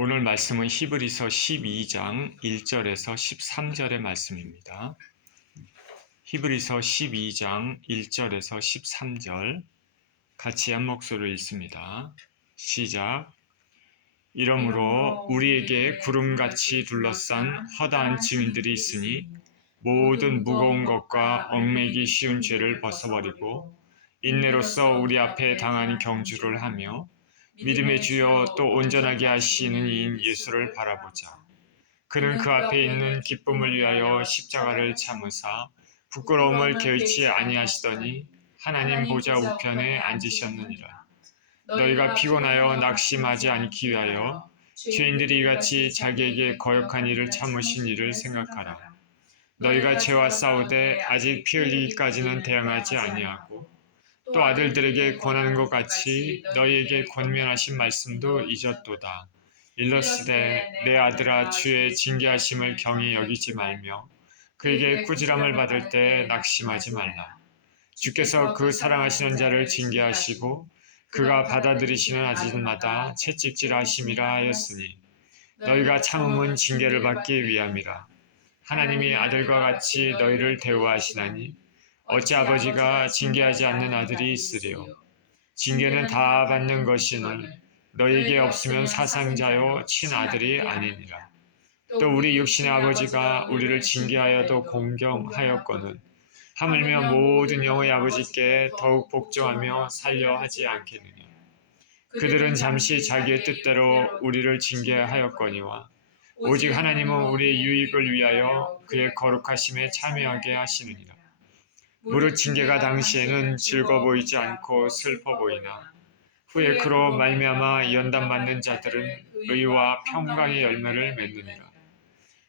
오늘 말씀은 히브리서 12장 1절에서 13절의 말씀입니다. 히브리서 12장 1절에서 13절 같이 한 목소리로 읽습니다. 시작. 이러므로 우리에게 구름같이 둘러싼 허다한 증인들이 있으니 모든 무거운 것과 얽매기 쉬운 죄를 벗어버리고 인내로써 우리 앞에 당한 경주를 하며 믿음의 주여 또 온전하게 하시는 이인 예수를 바라보자. 그는 그 앞에 있는 기쁨을 위하여 십자가를 참으사 부끄러움을 개의치 아니하시더니 하나님 보좌 우편에 앉으셨느니라. 너희가 피곤하여 낙심하지 않기 위하여 죄인들이 이같이 자기에게 거역한 일을 참으신 일을 생각하라. 너희가 죄와 싸우되 아직 피 흘리기까지는 대항하지 아니하고 또 아들들에게 권하는 것 같이 너희에게 권면하신 말씀도 잊었도다. 일러스되 내 아들아 주의 징계하심을 경히 여기지 말며 그에게 꾸지람을 받을 때 낙심하지 말라. 주께서 그 사랑하시는 자를 징계하시고 그가 받아들이시는 아들마다 채찍질하심이라 하였으니 너희가 참음은 징계를 받기 위함이라. 하나님이 아들과 같이 너희를 대우하시나니 어찌 아버지가 징계하지 않는 아들이 있으리요. 징계는 다 받는 것이니 너희에게 없으면 사상자요 친아들이 아니니라. 또 우리 육신의 아버지가 우리를 징계하여도 공경하였거늘 하물며 모든 영의 아버지께 더욱 복종하며 살려 하지 않겠느냐. 그들은 잠시 자기의 뜻대로 우리를 징계하였거니와 오직 하나님은 우리의 유익을 위하여 그의 거룩하심에 참여하게 하시느니라. 무릇 징계가 당시에는 즐거워 보이지 않고 슬퍼 보이나 후에 그로 말미암아 연단받는 자들은 의와 평강의 열매를 맺느니라.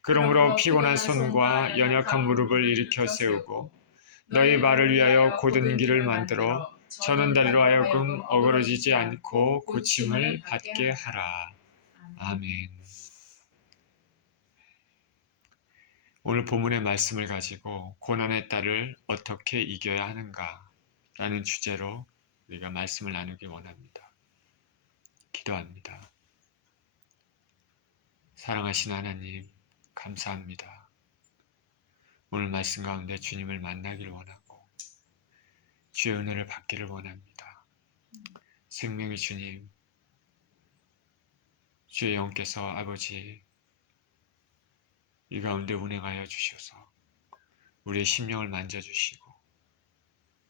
그러므로 피곤한 손과 연약한 무릎을 일으켜 세우고 너희 발을 위하여 곧은 길을 만들어 저는 다리로 하여금 어그러지지 않고 고침을 받게 하라. 아멘. 오늘 본문의 말씀을 가지고 고난의 딸을 어떻게 이겨야 하는가 라는 주제로 우리가 말씀을 나누기 원합니다. 기도합니다. 사랑하신 하나님, 감사합니다. 오늘 말씀 가운데 주님을 만나기를 원하고 주의 은혜를 받기를 원합니다. 생명의 주님, 주의 영께서 아버지 이 가운데 운행하여 주셔서 우리의 심령을 만져주시고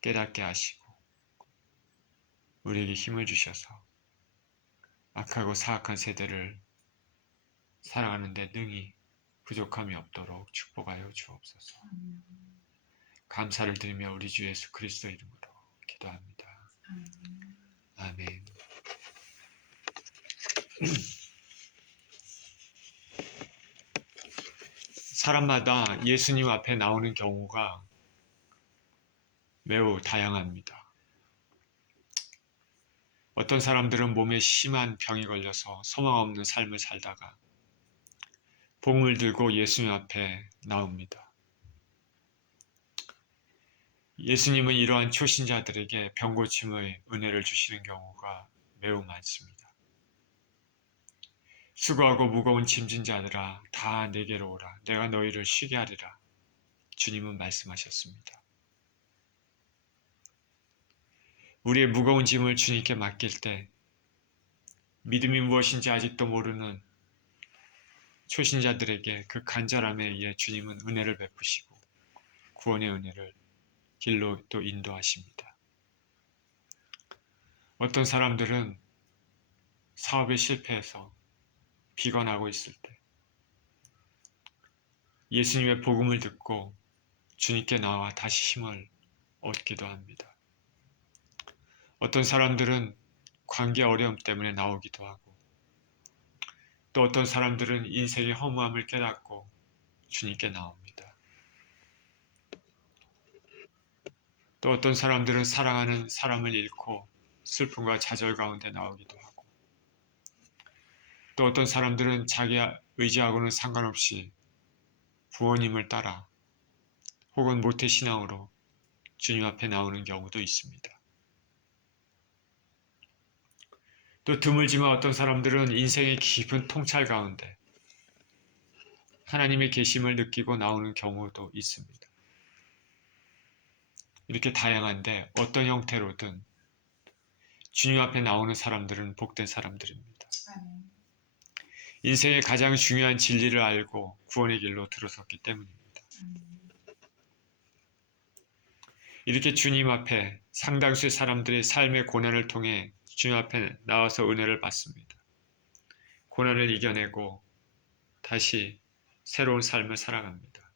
깨닫게 하시고 우리에게 힘을 주셔서 악하고 사악한 세대를 살아가는 데 능히 부족함이 없도록 축복하여 주옵소서. 감사를 드리며 우리 주 예수 그리스도 이름으로 기도합니다. 아멘. 사람마다 예수님 앞에 나오는 경우가 매우 다양합니다. 어떤 사람들은 몸에 심한 병이 걸려서 소망 없는 삶을 살다가 복음을 들고 예수님 앞에 나옵니다. 예수님은 이러한 초신자들에게 병고침의 은혜를 주시는 경우가 매우 많습니다. 수고하고 무거운 짐진 자들아 다 내게로 오라. 내가 너희를 쉬게 하리라. 주님은 말씀하셨습니다. 우리의 무거운 짐을 주님께 맡길 때 믿음이 무엇인지 아직도 모르는 초신자들에게 그 간절함에 의해 주님은 은혜를 베푸시고 구원의 은혜를 길로 또 인도하십니다. 어떤 사람들은 사업에 실패해서 비관하고 있을 때 예수님의 복음을 듣고 주님께 나와 다시 힘을 얻기도 합니다. 어떤 사람들은 관계 어려움 때문에 나오기도 하고 또 어떤 사람들은 인생의 허무함을 깨닫고 주님께 나옵니다. 또 어떤 사람들은 사랑하는 사람을 잃고 슬픔과 좌절 가운데 나오기도 하고 또 어떤 사람들은 자기 의지하고는 상관없이 부모님을 따라 혹은 모태신앙으로 주님 앞에 나오는 경우도 있습니다. 또 드물지만 어떤 사람들은 인생의 깊은 통찰 가운데 하나님의 계심을 느끼고 나오는 경우도 있습니다. 이렇게 다양한데 어떤 형태로든 주님 앞에 나오는 사람들은 복된 사람들입니다. 인생의 가장 중요한 진리를 알고 구원의 길로 들어섰기 때문입니다. 이렇게 주님 앞에 상당수의 사람들이 삶의 고난을 통해 주님 앞에 나와서 은혜를 받습니다. 고난을 이겨내고 다시 새로운 삶을 살아갑니다.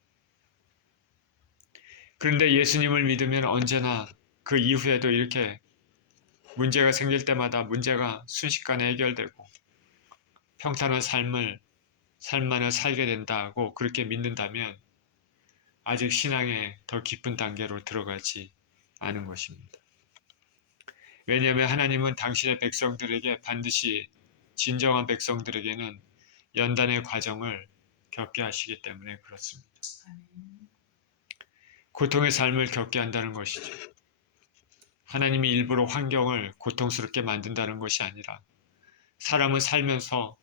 그런데 예수님을 믿으면 언제나 그 이후에도 이렇게 문제가 생길 때마다 문제가 순식간에 해결되고 평탄한 삶만을 살게 된다고 그렇게 믿는다면 아직 신앙의 더 깊은 단계로 들어가지 않은 것입니다. 왜냐하면 하나님은 당신의 백성들에게 반드시 진정한 백성들에게는 연단의 과정을 겪게 하시기 때문에 그렇습니다. 고통의 삶을 겪게 한다는 것이죠. 하나님이 일부러 환경을 고통스럽게 만든다는 것이 아니라 사람은 살면서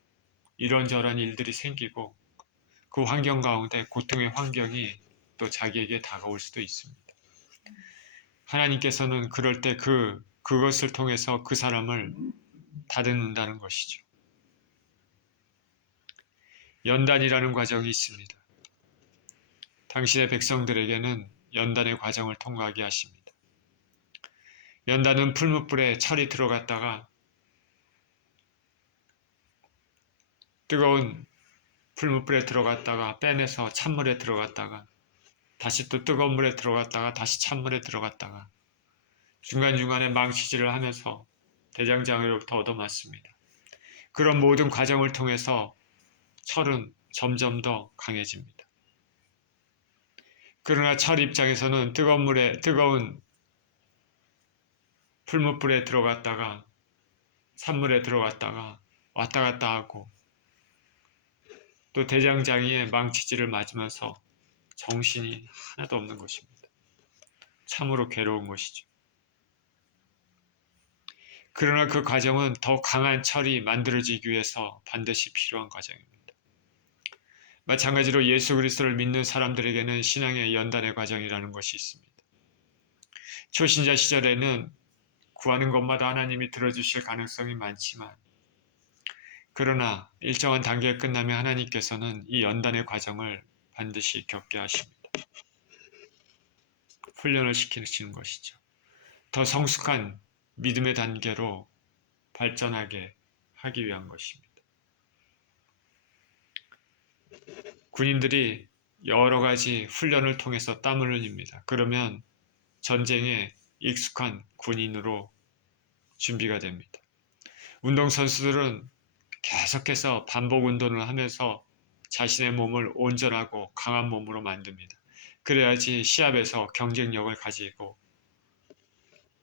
이런저런 일들이 생기고 그 환경 가운데 고통의 환경이 또 자기에게 다가올 수도 있습니다. 하나님께서는 그럴 때 그것을 통해서 그 사람을 다듬는다는 것이죠. 연단이라는 과정이 있습니다. 당신의 백성들에게는 연단의 과정을 통과하게 하십니다. 연단은 풀무불에 철이 들어갔다가 뜨거운 풀무불에 들어갔다가 빼내서 찬물에 들어갔다가 다시 또 뜨거운 물에 들어갔다가 다시 찬물에 들어갔다가 중간중간에 망치질을 하면서 대장장으로부터 얻어맞습니다. 그런 모든 과정을 통해서 철은 점점 더 강해집니다. 그러나 철 입장에서는 뜨거운 풀무불에 들어갔다가 찬물에 들어갔다가 왔다 갔다 하고 또 대장장이의 망치질을 맞으면서 정신이 하나도 없는 것입니다. 참으로 괴로운 것이죠. 그러나 그 과정은 더 강한 철이 만들어지기 위해서 반드시 필요한 과정입니다. 마찬가지로 예수 그리스도를 믿는 사람들에게는 신앙의 연단의 과정이라는 것이 있습니다. 초신자 시절에는 구하는 것마다 하나님이 들어주실 가능성이 많지만 그러나 일정한 단계가 끝나면 하나님께서는 이 연단의 과정을 반드시 겪게 하십니다. 훈련을 시키시는 것이죠. 더 성숙한 믿음의 단계로 발전하게 하기 위한 것입니다. 군인들이 여러 가지 훈련을 통해서 땀을 흘립니다. 그러면 전쟁에 익숙한 군인으로 준비가 됩니다. 운동선수들은 계속해서 반복 운동을 하면서 자신의 몸을 온전하고 강한 몸으로 만듭니다. 그래야지 시합에서 경쟁력을 가지고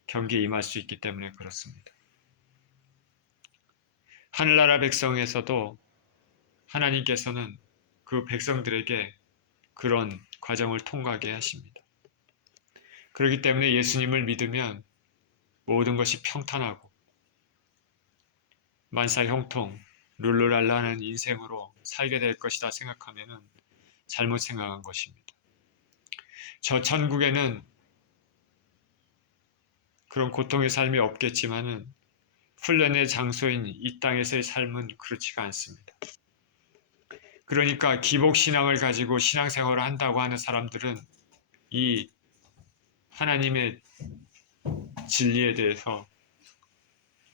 경기에 임할 수 있기 때문에 그렇습니다. 하늘나라 백성에서도 하나님께서는 그 백성들에게 그런 과정을 통과하게 하십니다. 그렇기 때문에 예수님을 믿으면 모든 것이 평탄하고 만사 형통, 룰루랄라하는 인생으로 살게 될 것이다 생각하면 잘못 생각한 것입니다. 저 천국에는 그런 고통의 삶이 없겠지만은 훈련의 장소인 이 땅에서의 삶은 그렇지가 않습니다. 그러니까 기복신앙을 가지고 신앙생활을 한다고 하는 사람들은 이 하나님의 진리에 대해서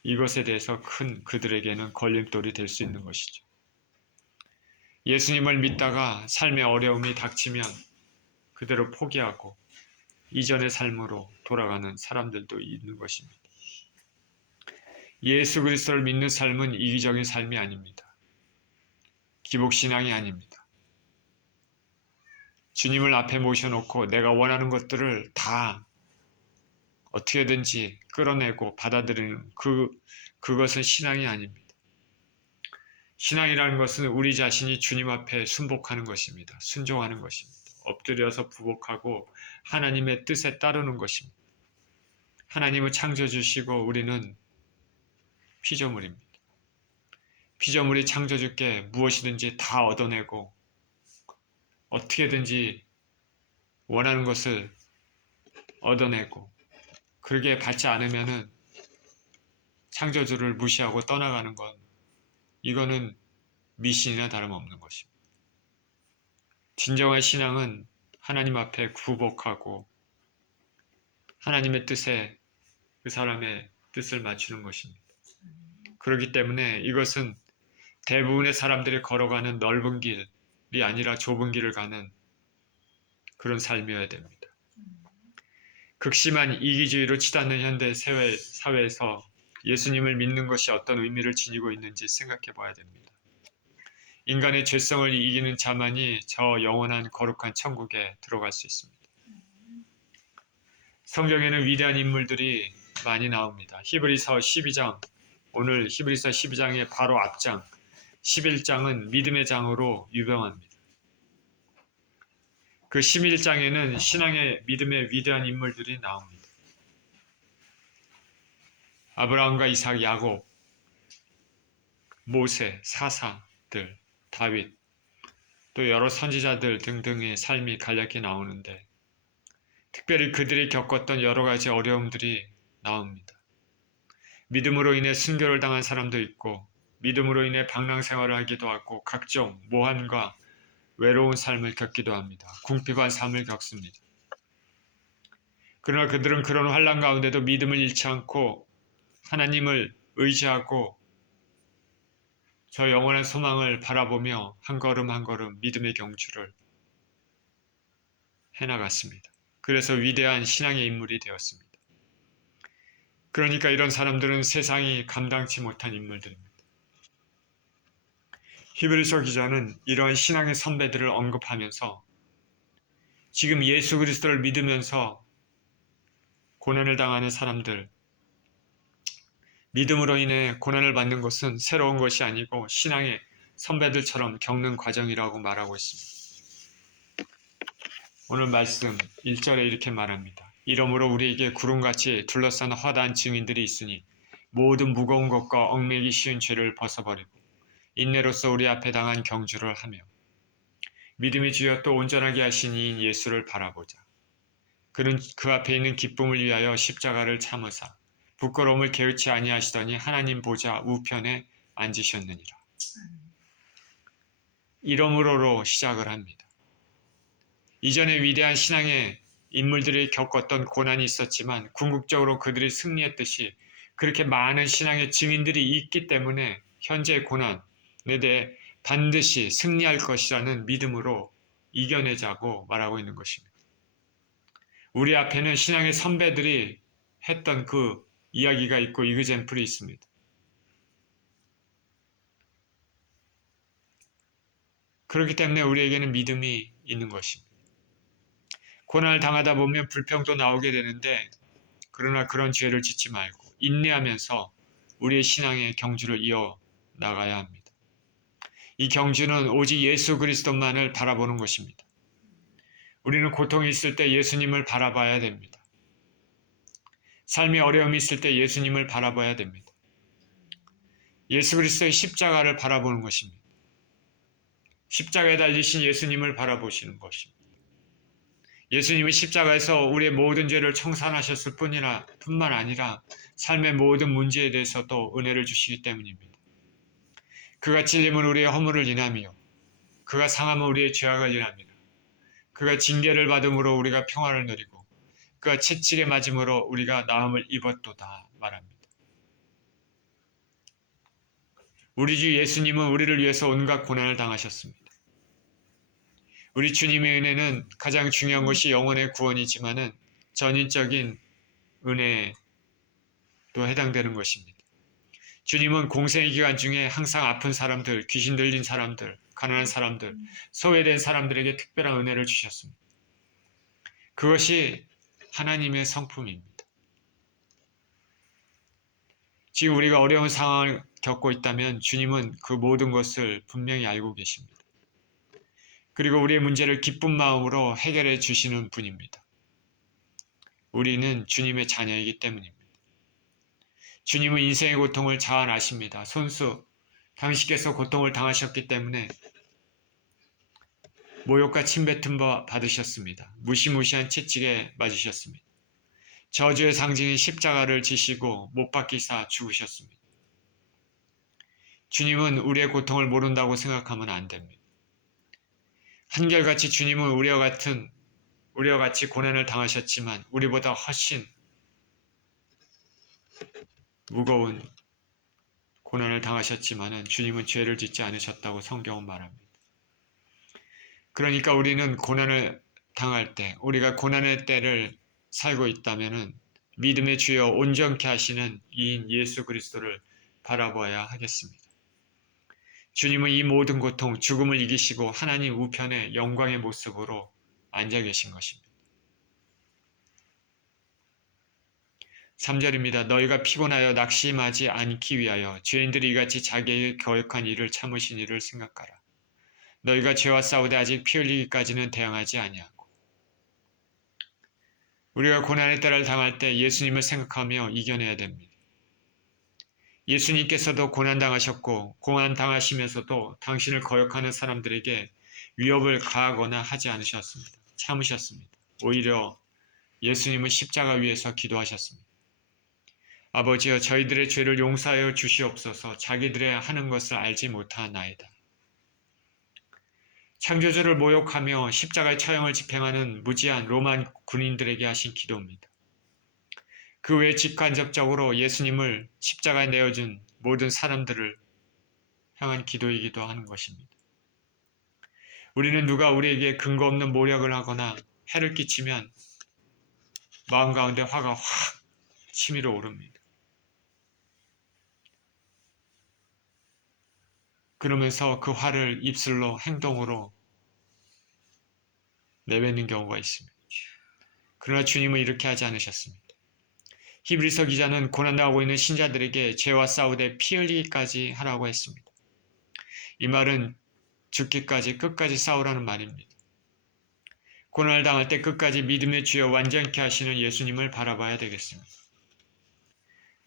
이것에 대해서 큰 그들에게는 걸림돌이 될 수 있는 것이죠. 예수님을 믿다가 삶의 어려움이 닥치면 그대로 포기하고 이전의 삶으로 돌아가는 사람들도 있는 것입니다. 예수 그리스도를 믿는 삶은 이기적인 삶이 아닙니다. 기복신앙이 아닙니다. 주님을 앞에 모셔놓고 내가 원하는 것들을 다 어떻게든지 끌어내고 받아들이는 그것은 신앙이 아닙니다. 신앙이라는 것은 우리 자신이 주님 앞에 순복하는 것입니다. 순종하는 것입니다. 엎드려서 부복하고 하나님의 뜻에 따르는 것입니다. 하나님을 창조해 주시고 우리는 피조물입니다. 피조물이 창조주께 무엇이든지 다 얻어내고 어떻게든지 원하는 것을 얻어내고 그러게 받지 않으면은 창조주를 무시하고 떠나가는 건 이거는 미신이나 다름없는 것입니다. 진정한 신앙은 하나님 앞에 굴복하고 하나님의 뜻에 그 사람의 뜻을 맞추는 것입니다. 그렇기 때문에 이것은 대부분의 사람들이 걸어가는 넓은 길이 아니라 좁은 길을 가는 그런 삶이어야 됩니다. 극심한 이기주의로 치닫는 현대 사회에서 예수님을 믿는 것이 어떤 의미를 지니고 있는지 생각해 봐야 됩니다. 인간의 죄성을 이기는 자만이 저 영원한 거룩한 천국에 들어갈 수 있습니다. 성경에는 위대한 인물들이 많이 나옵니다. 히브리서 12장, 오늘 히브리서 12장의 바로 앞장 11장은 믿음의 장으로 유명합니다. 그 11장에는 신앙의 믿음의 위대한 인물들이 나옵니다. 아브라함과 이삭, 야곱, 모세, 사사들, 다윗, 또 여러 선지자들 등등의 삶이 간략히 나오는데 특별히 그들이 겪었던 여러 가지 어려움들이 나옵니다. 믿음으로 인해 순교를 당한 사람도 있고 믿음으로 인해 방랑생활을 하기도 하고 각종 모함과 외로운 삶을 겪기도 합니다. 궁핍한 삶을 겪습니다. 그러나 그들은 그런 환난 가운데도 믿음을 잃지 않고 하나님을 의지하고 저 영원한 소망을 바라보며 한 걸음 한 걸음 믿음의 경주를 해나갔습니다. 그래서 위대한 신앙의 인물이 되었습니다. 그러니까 이런 사람들은 세상이 감당치 못한 인물들입니다. 히브리서 기자는 이러한 신앙의 선배들을 언급하면서 지금 예수 그리스도를 믿으면서 고난을 당하는 사람들, 믿음으로 인해 고난을 받는 것은 새로운 것이 아니고 신앙의 선배들처럼 겪는 과정이라고 말하고 있습니다. 오늘 말씀 1절에 이렇게 말합니다. 이러므로 우리에게 구름같이 둘러싼 허다한 증인들이 있으니 모든 무거운 것과 얽매기 쉬운 죄를 벗어버리고 인내로서 우리 앞에 당한 경주를 하며 믿음의 주여 또 온전하게 하신 이인 예수를 바라보자. 그는 그 앞에 있는 기쁨을 위하여 십자가를 참으사 부끄러움을 개의치 아니하시더니 하나님 보좌 우편에 앉으셨느니라. 이러므로로 시작을 합니다. 이전에 위대한 신앙의 인물들이 겪었던 고난이 있었지만 궁극적으로 그들이 승리했듯이 그렇게 많은 신앙의 증인들이 있기 때문에 현재의 고난에 대해 반드시 승리할 것이라는 믿음으로 이겨내자고 말하고 있는 것입니다. 우리 앞에는 신앙의 선배들이 했던 그 이야기가 있고 이그젠플이 있습니다. 그렇기 때문에 우리에게는 믿음이 있는 것입니다. 고난을 당하다 보면 불평도 나오게 되는데 그러나 그런 죄를 짓지 말고 인내하면서 우리의 신앙의 경주를 이어나가야 합니다. 이 경주는 오직 예수 그리스도만을 바라보는 것입니다. 우리는 고통이 있을 때 예수님을 바라봐야 됩니다. 삶의 어려움이 있을 때 예수님을 바라봐야 됩니다. 예수 그리스도의 십자가를 바라보는 것입니다. 십자가에 달리신 예수님을 바라보시는 것입니다. 예수님이 십자가에서 우리의 모든 죄를 청산하셨을 뿐만 아니라 삶의 모든 문제에 대해서도 은혜를 주시기 때문입니다. 그가 찔림은 우리의 허물을 인하며 그가 상함은 우리의 죄악을 인합니다. 그가 징계를 받음으로 우리가 평화를 누리고 그가 채찍에 맞음으로 우리가 나음을 입었도다 말합니다. 우리 주 예수님은 우리를 위해서 온갖 고난을 당하셨습니다. 우리 주님의 은혜는 가장 중요한 것이 영혼의 구원이지만은 전인적인 은혜도 해당되는 것입니다. 주님은 공생의 기간 중에 항상 아픈 사람들, 귀신 들린 사람들, 가난한 사람들, 소외된 사람들에게 특별한 은혜를 주셨습니다. 그것이 하나님의 성품입니다. 지금 우리가 어려운 상황을 겪고 있다면 주님은 그 모든 것을 분명히 알고 계십니다. 그리고 우리의 문제를 기쁜 마음으로 해결해 주시는 분입니다. 우리는 주님의 자녀이기 때문입니다. 주님은 인생의 고통을 잘 아십니다. 손수 당신께서 고통을 당하셨기 때문에 모욕과 침뱉음 받으셨습니다. 무시무시한 채찍에 맞으셨습니다. 저주의 상징인 십자가를 지시고 못 박히사 죽으셨습니다. 주님은 우리의 고통을 모른다고 생각하면 안 됩니다. 한결같이 주님은 우리와 같이 고난을 당하셨지만 우리보다 훨씬 무거운 고난을 당하셨지만 주님은 죄를 짓지 않으셨다고 성경은 말합니다. 그러니까 우리는 고난을 당할 때, 우리가 고난의 때를 살고 있다면 믿음의 주여 온전케 하시는 이인 예수 그리스도를 바라보아야 하겠습니다. 주님은 이 모든 고통, 죽음을 이기시고 하나님 우편에 영광의 모습으로 앉아 계신 것입니다. 3절입니다. 너희가 피곤하여 낙심하지 않기 위하여 죄인들이 이같이 자기의 거역한 일을 참으신 일을 생각하라. 너희가 죄와 싸우되 아직 피 흘리기까지는 대항하지 아니하고. 우리가 고난의 때를 당할 때 예수님을 생각하며 이겨내야 됩니다. 예수님께서도 고난당하셨고 고난당하시면서도 당신을 거역하는 사람들에게 위협을 가하거나 하지 않으셨습니다. 참으셨습니다. 오히려 예수님은 십자가 위에서 기도하셨습니다. 아버지여 저희들의 죄를 용서하여 주시옵소서. 자기들의 하는 것을 알지 못하나이다. 창조주를 모욕하며 십자가의 처형을 집행하는 무지한 로마 군인들에게 하신 기도입니다. 그 외 직간접적으로 예수님을 십자가에 내어준 모든 사람들을 향한 기도이기도 하는 것입니다. 우리는 누가 우리에게 근거 없는 모략을 하거나 해를 끼치면 마음 가운데 화가 확 치밀어 오릅니다. 그러면서 그 화를 입술로 행동으로 내뱉는 경우가 있습니다. 그러나 주님은 이렇게 하지 않으셨습니다. 히브리서 기자는 고난당하고 있는 신자들에게 죄와 싸우되 피 흘리기까지 하라고 했습니다. 이 말은 죽기까지 끝까지 싸우라는 말입니다. 고난을 당할 때 끝까지 믿음의 주여 완전케 하시는 예수님을 바라봐야 되겠습니다.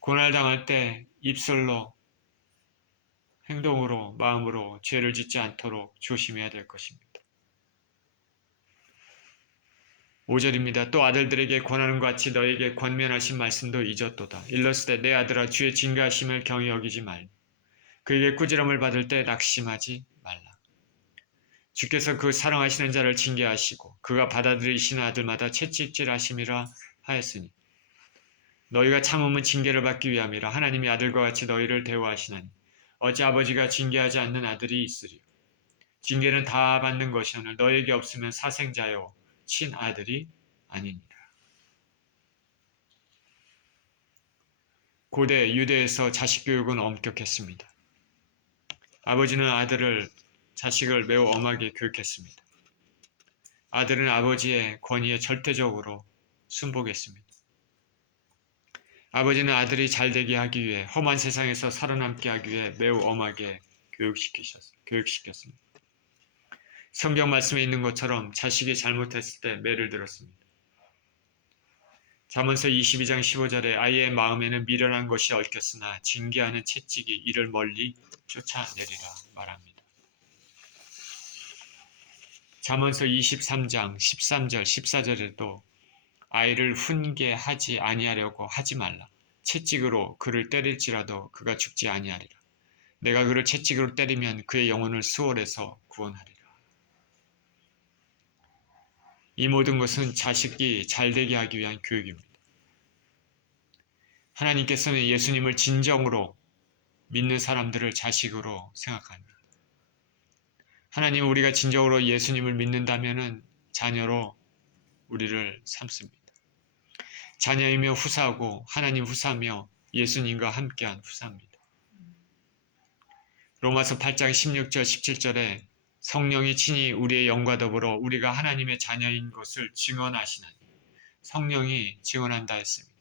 고난을 당할 때 입술로, 행동으로, 마음으로 죄를 짓지 않도록 조심해야 될 것입니다. 5절입니다. 또 아들들에게 권하는 것 같이 너에게 권면하신 말씀도 잊었도다. 일러스되 내 아들아 주의 징계하심을 경히 여기지 말고 그에게 꾸지람을 받을 때 낙심하지 말라. 주께서 그 사랑하시는 자를 징계하시고 그가 받아들이시는 아들마다 채찍질하심이라 하였으니 너희가 참음은 징계를 받기 위함이라. 하나님이 아들과 같이 너희를 대우하시나니 어찌 아버지가 징계하지 않는 아들이 있으리요. 징계는 다 받는 것이오늘 너에게 없으면 사생자요 친아들이 아니니라. 고대 유대에서 자식 교육은 엄격했습니다. 아버지는 자식을 매우 엄하게 교육했습니다. 아들은 아버지의 권위에 절대적으로 순복했습니다. 아버지는 아들이 잘되게 하기 위해 험한 세상에서 살아남게 하기 위해 매우 엄하게 교육시켰습니다. 성경 말씀에 있는 것처럼 자식이 잘못했을 때 매를 들었습니다. 잠언서 22장 15절에 아이의 마음에는 미련한 것이 얽혔으나 징계하는 채찍이 이를 멀리 쫓아내리라 말합니다. 잠언서 23장 13절 14절에도 아이를 훈계하지 아니하려고 하지 말라. 채찍으로 그를 때릴지라도 그가 죽지 아니하리라. 내가 그를 채찍으로 때리면 그의 영혼을 수월해서 구원하리라. 이 모든 것은 자식이 잘되게 하기 위한 교육입니다. 하나님께서는 예수님을 진정으로 믿는 사람들을 자식으로 생각합니다. 하나님은 우리가 진정으로 예수님을 믿는다면 자녀로 우리를 삼습니다. 자녀이며 후사고 하나님 후사며 예수님과 함께한 후사입니다. 로마서 8장 16절 17절에 성령이 친히 우리의 영과 더불어 우리가 하나님의 자녀인 것을 증언하시나니 성령이 증언한다 했습니다.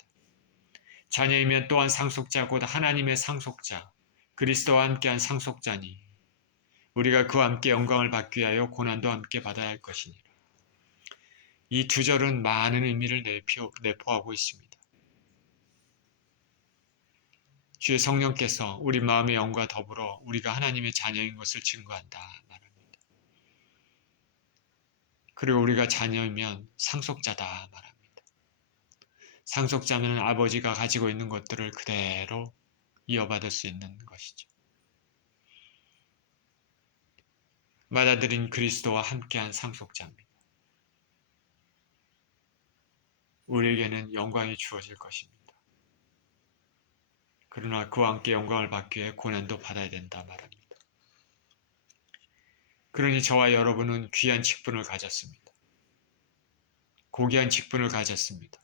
자녀이면 또한 상속자 곧 하나님의 상속자 그리스도와 함께한 상속자니 우리가 그와 함께 영광을 받기 위하여 고난도 함께 받아야 할 것이니라. 이 두 절은 많은 의미를 내포하고 있습니다. 주의 성령께서 우리 마음의 영과 더불어 우리가 하나님의 자녀인 것을 증거한다 말합니다. 그리고 우리가 자녀이면 상속자다 말합니다. 상속자면 아버지가 가지고 있는 것들을 그대로 이어받을 수 있는 것이죠. 받아들인 그리스도와 함께한 상속자입니다. 우리에게는 영광이 주어질 것입니다. 그러나 그와 함께 영광을 받기 위해 고난도 받아야 된다 말합니다. 그러니 저와 여러분은 귀한 직분을 가졌습니다. 고귀한 직분을 가졌습니다.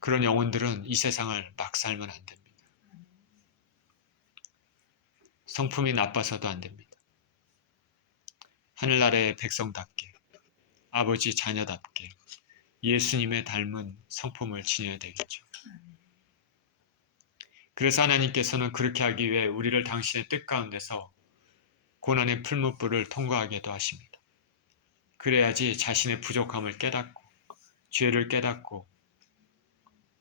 그런 영혼들은 이 세상을 막 살면 안 됩니다. 성품이 나빠서도 안 됩니다. 하늘나라의 백성답게, 아버지 자녀답게 예수님의 닮은 성품을 지녀야 되겠죠. 그래서 하나님께서는 그렇게 하기 위해 우리를 당신의 뜻 가운데서 고난의 풀무불을 통과하게도 하십니다. 그래야지 자신의 부족함을 깨닫고 죄를 깨닫고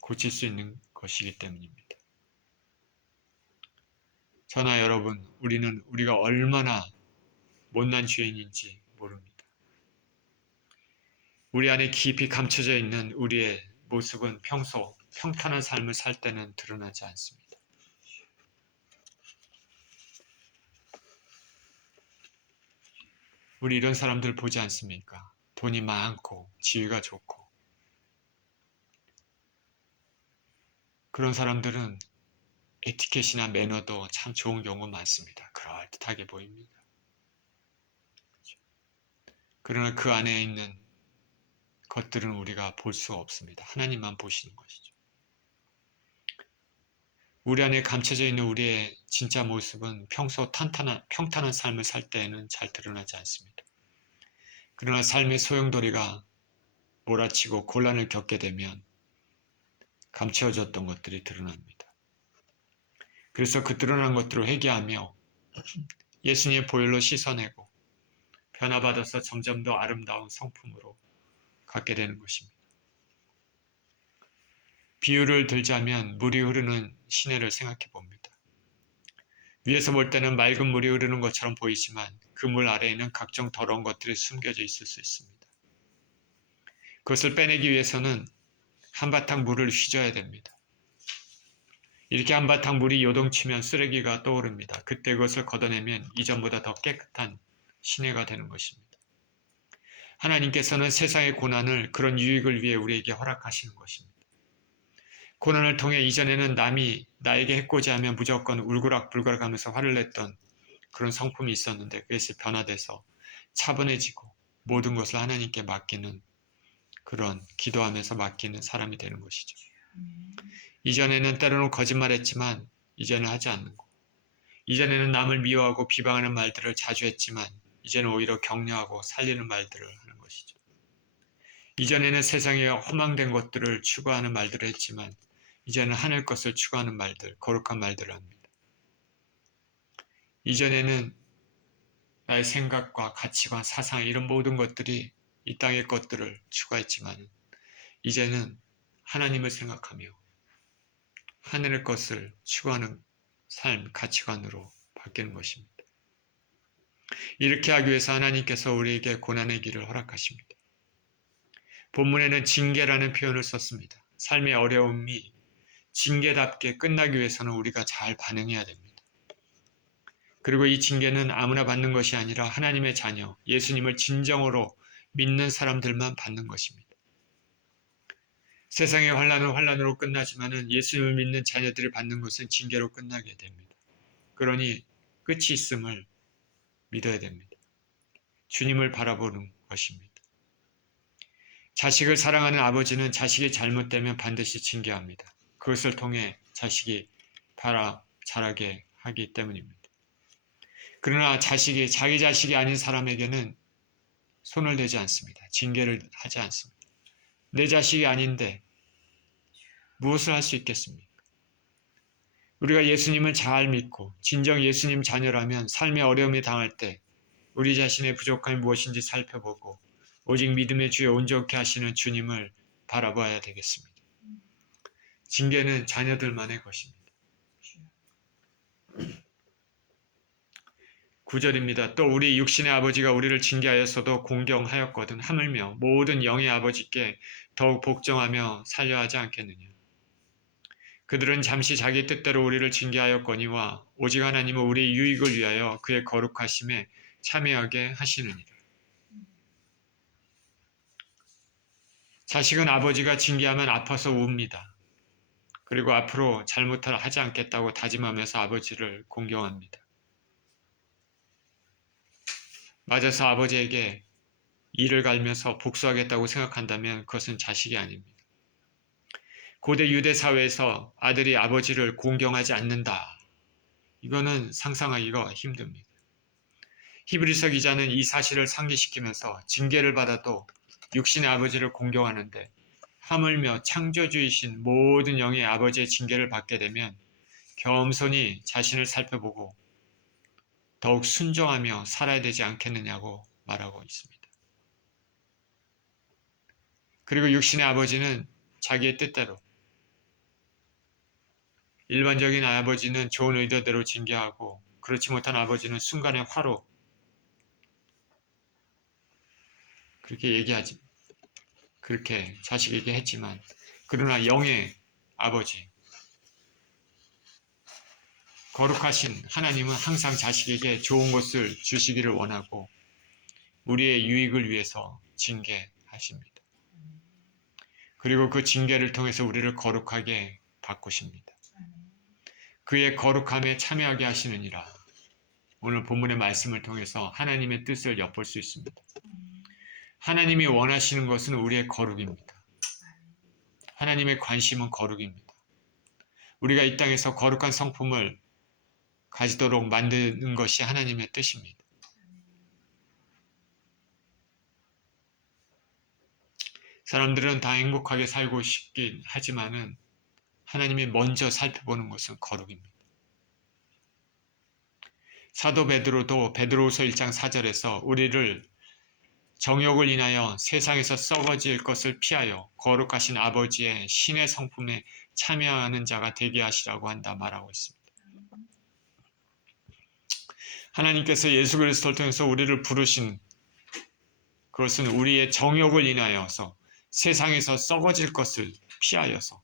고칠 수 있는 것이기 때문입니다. 저나 여러분, 우리가 얼마나 못난 죄인인지 모릅니다. 우리 안에 깊이 감춰져 있는 우리의 모습은 평소 평탄한 삶을 살 때는 드러나지 않습니다. 우리 이런 사람들 보지 않습니까? 돈이 많고 지위가 좋고 그런 사람들은 에티켓이나 매너도 참 좋은 경우 많습니다. 그럴듯하게 보입니다. 그러나 그 안에 있는 것들은 우리가 볼 수 없습니다. 하나님만 보시는 것이죠. 우리 안에 감춰져 있는 우리의 진짜 모습은 평소 평탄한 삶을 살 때에는 잘 드러나지 않습니다. 그러나 삶의 소용돌이가 몰아치고 곤란을 겪게 되면 감추어졌던 것들이 드러납니다. 그래서 그 드러난 것들을 회개하며 예수님의 보혈로 씻어내고 변화받아서 점점 더 아름다운 성품으로 갖게 되는 것입니다. 비유를 들자면 물이 흐르는 시내를 생각해 봅니다. 위에서 볼 때는 맑은 물이 흐르는 것처럼 보이지만 그 물 아래에는 각종 더러운 것들이 숨겨져 있을 수 있습니다. 그것을 빼내기 위해서는 한바탕 물을 휘저어야 됩니다. 이렇게 한바탕 물이 요동치면 쓰레기가 떠오릅니다. 그때 그것을 걷어내면 이전보다 더 깨끗한 시내가 되는 것입니다. 하나님께서는 세상의 고난을 그런 유익을 위해 우리에게 허락하시는 것입니다. 고난을 통해 이전에는 남이 나에게 해코지하면 무조건 울그락불그락 하면서 화를 냈던 그런 성품이 있었는데 그것이 변화돼서 차분해지고 모든 것을 하나님께 맡기는 그런 기도하면서 맡기는 사람이 되는 것이죠. 이전에는 때로는 거짓말했지만 이제는 하지 않는 거. 이전에는 남을 미워하고 비방하는 말들을 자주 했지만 이제는 오히려 격려하고 살리는 말들을 하는 것이죠. 이전에는 세상에 허망된 것들을 추구하는 말들을 했지만 이제는 하늘 것을 추구하는 말들, 거룩한 말들을 합니다. 이전에는 나의 생각과 가치관, 사상 이런 모든 것들이 이 땅의 것들을 추구했지만 이제는 하나님을 생각하며 하늘의 것을 추구하는 삶, 가치관으로 바뀌는 것입니다. 이렇게 하기 위해서 하나님께서 우리에게 고난의 길을 허락하십니다. 본문에는 징계라는 표현을 썼습니다. 삶의 어려움이 징계답게 끝나기 위해서는 우리가 잘 반응해야 됩니다. 그리고 이 징계는 아무나 받는 것이 아니라 하나님의 자녀, 예수님을 진정으로 믿는 사람들만 받는 것입니다. 세상의 환난은 환난으로 끝나지만 예수님을 믿는 자녀들이 받는 것은 징계로 끝나게 됩니다. 그러니 끝이 있음을 믿어야 됩니다. 주님을 바라보는 것입니다. 자식을 사랑하는 아버지는 자식이 잘못되면 반드시 징계합니다. 그것을 통해 자식이 자라게 하기 때문입니다. 그러나 자기 자식이 아닌 사람에게는 손을 대지 않습니다. 징계를 하지 않습니다. 내 자식이 아닌데 무엇을 할 수 있겠습니까? 우리가 예수님을 잘 믿고 진정 예수님 자녀라면 삶의 어려움에 당할 때 우리 자신의 부족함이 무엇인지 살펴보고 오직 믿음의 주에 온전케 하시는 주님을 바라봐야 되겠습니다. 징계는 자녀들만의 것입니다. 9절입니다. 또 우리 육신의 아버지가 우리를 징계하였어도 공경하였거든 하물며 모든 영의 아버지께 더욱 복종하며 살려 하지 않겠느냐. 그들은 잠시 자기 뜻대로 우리를 징계하였거니와 오직 하나님은 우리의 유익을 위하여 그의 거룩하심에 참여하게 하시느니라. 자식은 아버지가 징계하면 아파서 웁니다. 그리고 앞으로 잘못을 하지 않겠다고 다짐하면서 아버지를 공경합니다. 맞아서 아버지에게 이를 갈면서 복수하겠다고 생각한다면 그것은 자식이 아닙니다. 고대 유대 사회에서 아들이 아버지를 공경하지 않는다. 이거는 상상하기가 힘듭니다. 히브리서 기자는 이 사실을 상기시키면서 징계를 받아도 육신의 아버지를 공경하는데 하물며 창조주이신 모든 영의 아버지의 징계를 받게 되면 겸손히 자신을 살펴보고 더욱 순종하며 살아야 되지 않겠느냐고 말하고 있습니다. 그리고 육신의 아버지는 자기의 뜻대로, 일반적인 아버지는 좋은 의도대로 징계하고 그렇지 못한 아버지는 순간의 화로 그렇게 자식에게 했지만, 그러나 영의 아버지, 거룩하신 하나님은 항상 자식에게 좋은 것을 주시기를 원하고 우리의 유익을 위해서 징계하십니다. 그리고 그 징계를 통해서 우리를 거룩하게 바꾸십니다. 그의 거룩함에 참여하게 하시느니라. 오늘 본문의 말씀을 통해서 하나님의 뜻을 엿볼 수 있습니다. 하나님이 원하시는 것은 우리의 거룩입니다. 하나님의 관심은 거룩입니다. 우리가 이 땅에서 거룩한 성품을 가지도록 만드는 것이 하나님의 뜻입니다. 사람들은 다 행복하게 살고 싶긴 하지만은 하나님이 먼저 살펴보는 것은 거룩입니다. 사도 베드로도 베드로후서 1장 4절에서 우리를 정욕을 인하여 세상에서 썩어질 것을 피하여 거룩하신 아버지의 신의 성품에 참여하는 자가 되게 하시라고 한다 말하고 있습니다. 하나님께서 예수 그리스도를 통해서 우리를 부르신 그것은 우리의 정욕을 인하여서 세상에서 썩어질 것을 피하여서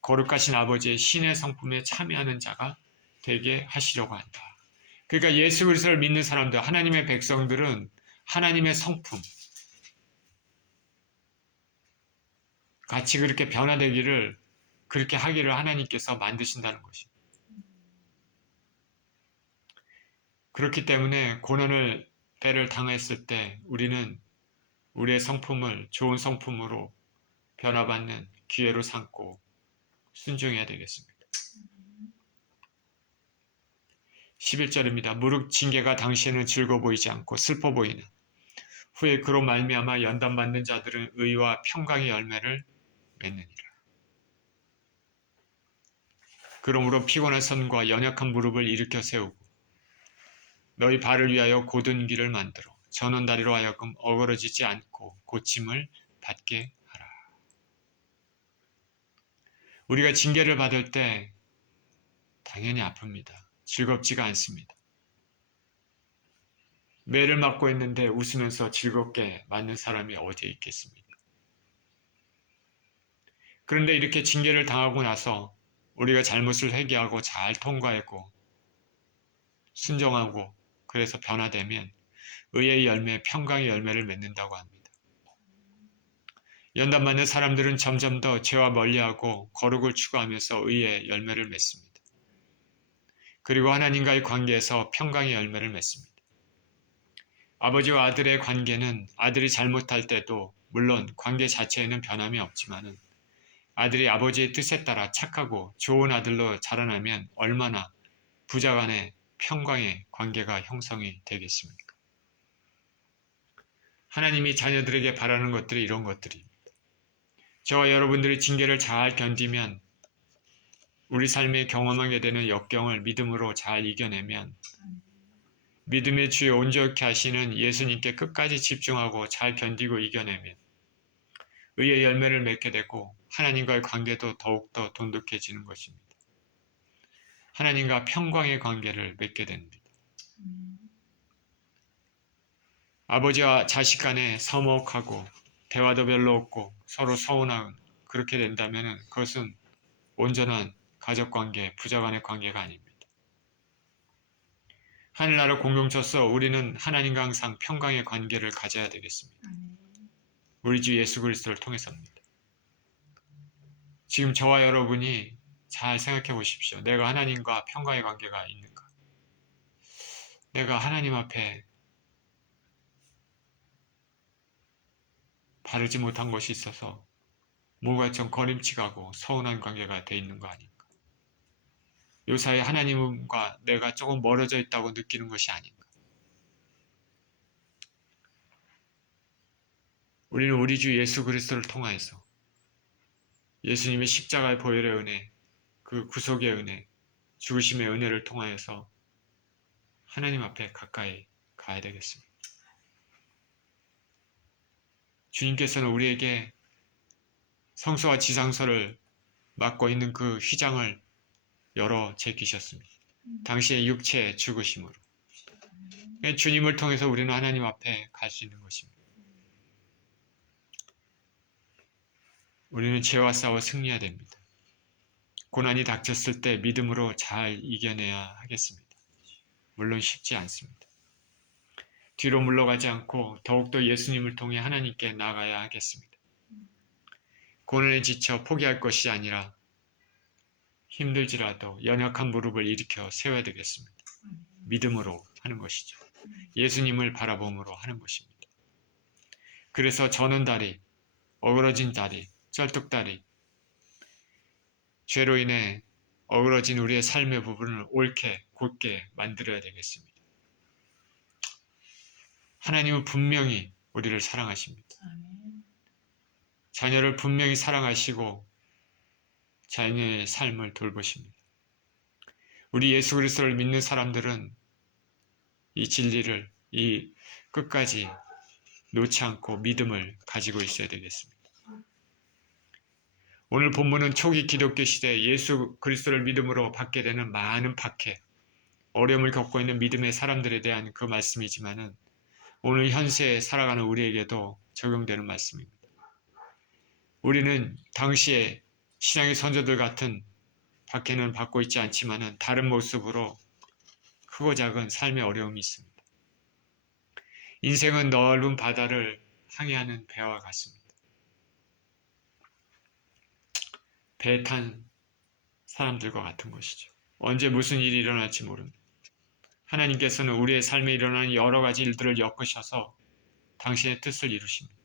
거룩하신 아버지의 신의 성품에 참여하는 자가 되게 하시려고 한다. 그러니까 예수 그리스도를 믿는 사람들, 하나님의 백성들은 하나님의 성품, 같이 그렇게 변화되기를, 그렇게 하기를 하나님께서 만드신다는 것입니다. 그렇기 때문에 고난을 때를 당했을 때 우리는 우리의 성품을 좋은 성품으로 변화받는 기회로 삼고 순종해야 되겠습니다. 11절입니다. 무릇 징계가 당시에는 즐거워 보이지 않고 슬퍼 보이는 후에 그로 말미암아 연단받는 자들은 의와 평강의 열매를 맺느니라. 그러므로 피곤한 손과 연약한 무릎을 일으켜 세우고 너희 발을 위하여 곧은 길을 만들어 저는 다리로 하여금 어그러지지 않고 고침을 받게 하라. 우리가 징계를 받을 때 당연히 아픕니다. 즐겁지가 않습니다. 매를 맞고 있는데 웃으면서 즐겁게 맞는 사람이 어디에 있겠습니까? 그런데 이렇게 징계를 당하고 나서 우리가 잘못을 회개하고 잘 통과하고 순종하고 그래서 변화되면 의의 열매, 평강의 열매를 맺는다고 합니다. 연단받는 사람들은 점점 더 죄와 멀리하고 거룩을 추구하면서 의의 열매를 맺습니다. 그리고 하나님과의 관계에서 평강의 열매를 맺습니다. 아버지와 아들의 관계는 아들이 잘못할 때도 물론 관계 자체에는 변함이 없지만은 아들이 아버지의 뜻에 따라 착하고 좋은 아들로 자라나면 얼마나 부자간의 평강의 관계가 형성이 되겠습니까? 하나님이 자녀들에게 바라는 것들이 이런 것들입니다. 저와 여러분들이 징계를 잘 견디면 우리 삶에 경험하게 되는 역경을 믿음으로 잘 이겨내면 믿음의 주에 온전케 하시는 예수님께 끝까지 집중하고 잘 견디고 이겨내면 의의 열매를 맺게 되고 하나님과의 관계도 더욱더 돈독해지는 것입니다. 하나님과 평강의 관계를 맺게 됩니다. 아버지와 자식 간에 서먹하고 대화도 별로 없고 서로 서운한 그렇게 된다면 그것은 온전한 가족관계, 부자간의 관계가 아닙니다. 하늘나라 공동체로서 우리는 하나님과 항상 평강의 관계를 가져야 되겠습니다. 우리 주 예수 그리스도를 통해서입니다. 지금 저와 여러분이 잘 생각해 보십시오. 내가 하나님과 평강의 관계가 있는가? 내가 하나님 앞에 바르지 못한 것이 있어서 뭔가 좀 거림칙하고 서운한 관계가 돼 있는 거 아닌가? 요사이 하나님과 내가 조금 멀어져 있다고 느끼는 것이 아닌가? 우리는 우리 주 예수 그리스도를 통하여서 예수님의 십자가의 보혈의 은혜, 그 구속의 은혜, 죽으심의 은혜를 통하여서 하나님 앞에 가까이 가야 되겠습니다. 주님께서는 우리에게 성소와 지상소를 맡고 있는 그 휘장을 열어 제기셨습니다. 당시의 육체의 죽으심으로. 주님을 통해서 우리는 하나님 앞에 갈 수 있는 것입니다. 우리는 죄와 싸워 승리해야 됩니다. 고난이 닥쳤을 때 믿음으로 잘 이겨내야 하겠습니다. 물론 쉽지 않습니다. 뒤로 물러가지 않고 더욱더 예수님을 통해 하나님께 나아가야 하겠습니다. 고난에 지쳐 포기할 것이 아니라 힘들지라도 연약한 무릎을 일으켜 세워야 되겠습니다. 믿음으로 하는 것이죠. 예수님을 바라봄으로 하는 것입니다. 그래서 저는 다리, 어그러진 다리, 쩔뚝다리, 죄로 인해 어그러진 우리의 삶의 부분을 옳게 곧게 만들어야 되겠습니다. 하나님은 분명히 우리를 사랑하십니다. 자녀를 분명히 사랑하시고 자녀의 삶을 돌보십니다. 우리 예수 그리스도를 믿는 사람들은 이 진리를 끝까지 놓지 않고 믿음을 가지고 있어야 되겠습니다. 오늘 본문은 초기 기독교 시대 예수 그리스도를 믿음으로 받게 되는 많은 박해, 어려움을 겪고 있는 믿음의 사람들에 대한 그 말씀이지만은 오늘 현세에 살아가는 우리에게도 적용되는 말씀입니다. 우리는 당시에 신앙의 선조들 같은 박해는 받고 있지 않지만은 다른 모습으로 크고 작은 삶의 어려움이 있습니다. 인생은 넓은 바다를 항해하는 배와 같습니다. 배에 탄 사람들과 같은 것이죠. 언제 무슨 일이 일어날지 모릅니다. 하나님께서는 우리의 삶에 일어나는 여러 가지 일들을 엮으셔서 당신의 뜻을 이루십니다.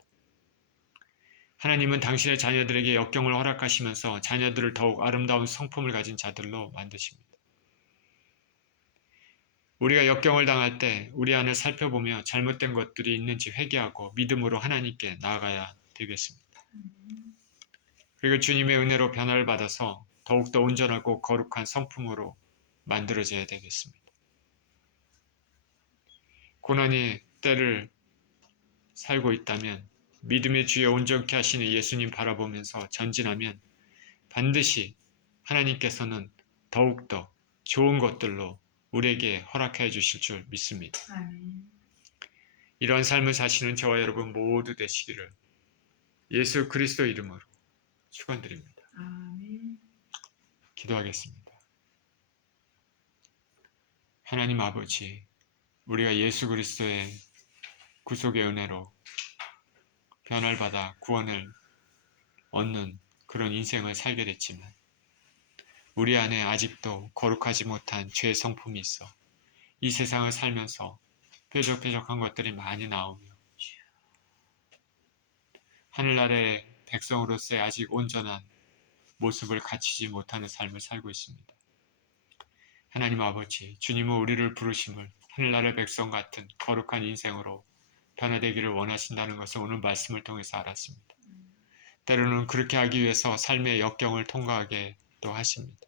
하나님은 당신의 자녀들에게 역경을 허락하시면서 자녀들을 더욱 아름다운 성품을 가진 자들로 만드십니다. 우리가 역경을 당할 때 우리 안을 살펴보며 잘못된 것들이 있는지 회개하고 믿음으로 하나님께 나아가야 되겠습니다. 그리고 주님의 은혜로 변화를 받아서 더욱더 온전하고 거룩한 성품으로 만들어져야 되겠습니다. 고난의 때를 살고 있다면 믿음의 주에 온전케 하시는 예수님 바라보면서 전진하면 반드시 하나님께서는 더욱더 좋은 것들로 우리에게 허락해 주실 줄 믿습니다. 이러한 삶을 사시는 저와 여러분 모두 되시기를 예수 그리스도 이름으로 축원드립니다. 기도하겠습니다. 하나님 아버지, 우리가 예수 그리스도의 구속의 은혜로 변화를 받아 구원을 얻는 그런 인생을 살게 됐지만 우리 안에 아직도 거룩하지 못한 죄의 성품이 있어 이 세상을 살면서 뾰족뾰족한 것들이 많이 나오며 하늘나라의 백성으로서의 아직 온전한 모습을 갖추지 못하는 삶을 살고 있습니다. 하나님 아버지, 주님은 우리를 부르심을 하늘나라의 백성 같은 거룩한 인생으로 변화되기를 원하신다는 것을 오늘 말씀을 통해서 알았습니다. 때로는 그렇게 하기 위해서 삶의 역경을 통과하게도 하십니다.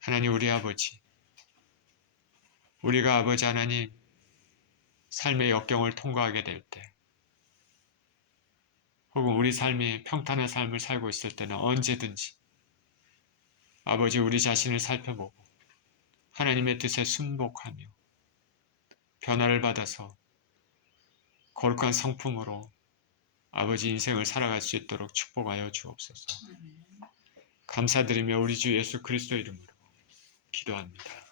하나님 우리 아버지, 우리가 아버지 하나님 삶의 역경을 통과하게 될 때 혹은 우리 삶에 평탄한 삶을 살고 있을 때는 언제든지 아버지 우리 자신을 살펴보고 하나님의 뜻에 순복하며 변화를 받아서 거룩한 성품으로 아버지 인생을 살아갈 수 있도록 축복하여 주옵소서. 감사드리며 우리 주 예수 그리스도 이름으로 기도합니다.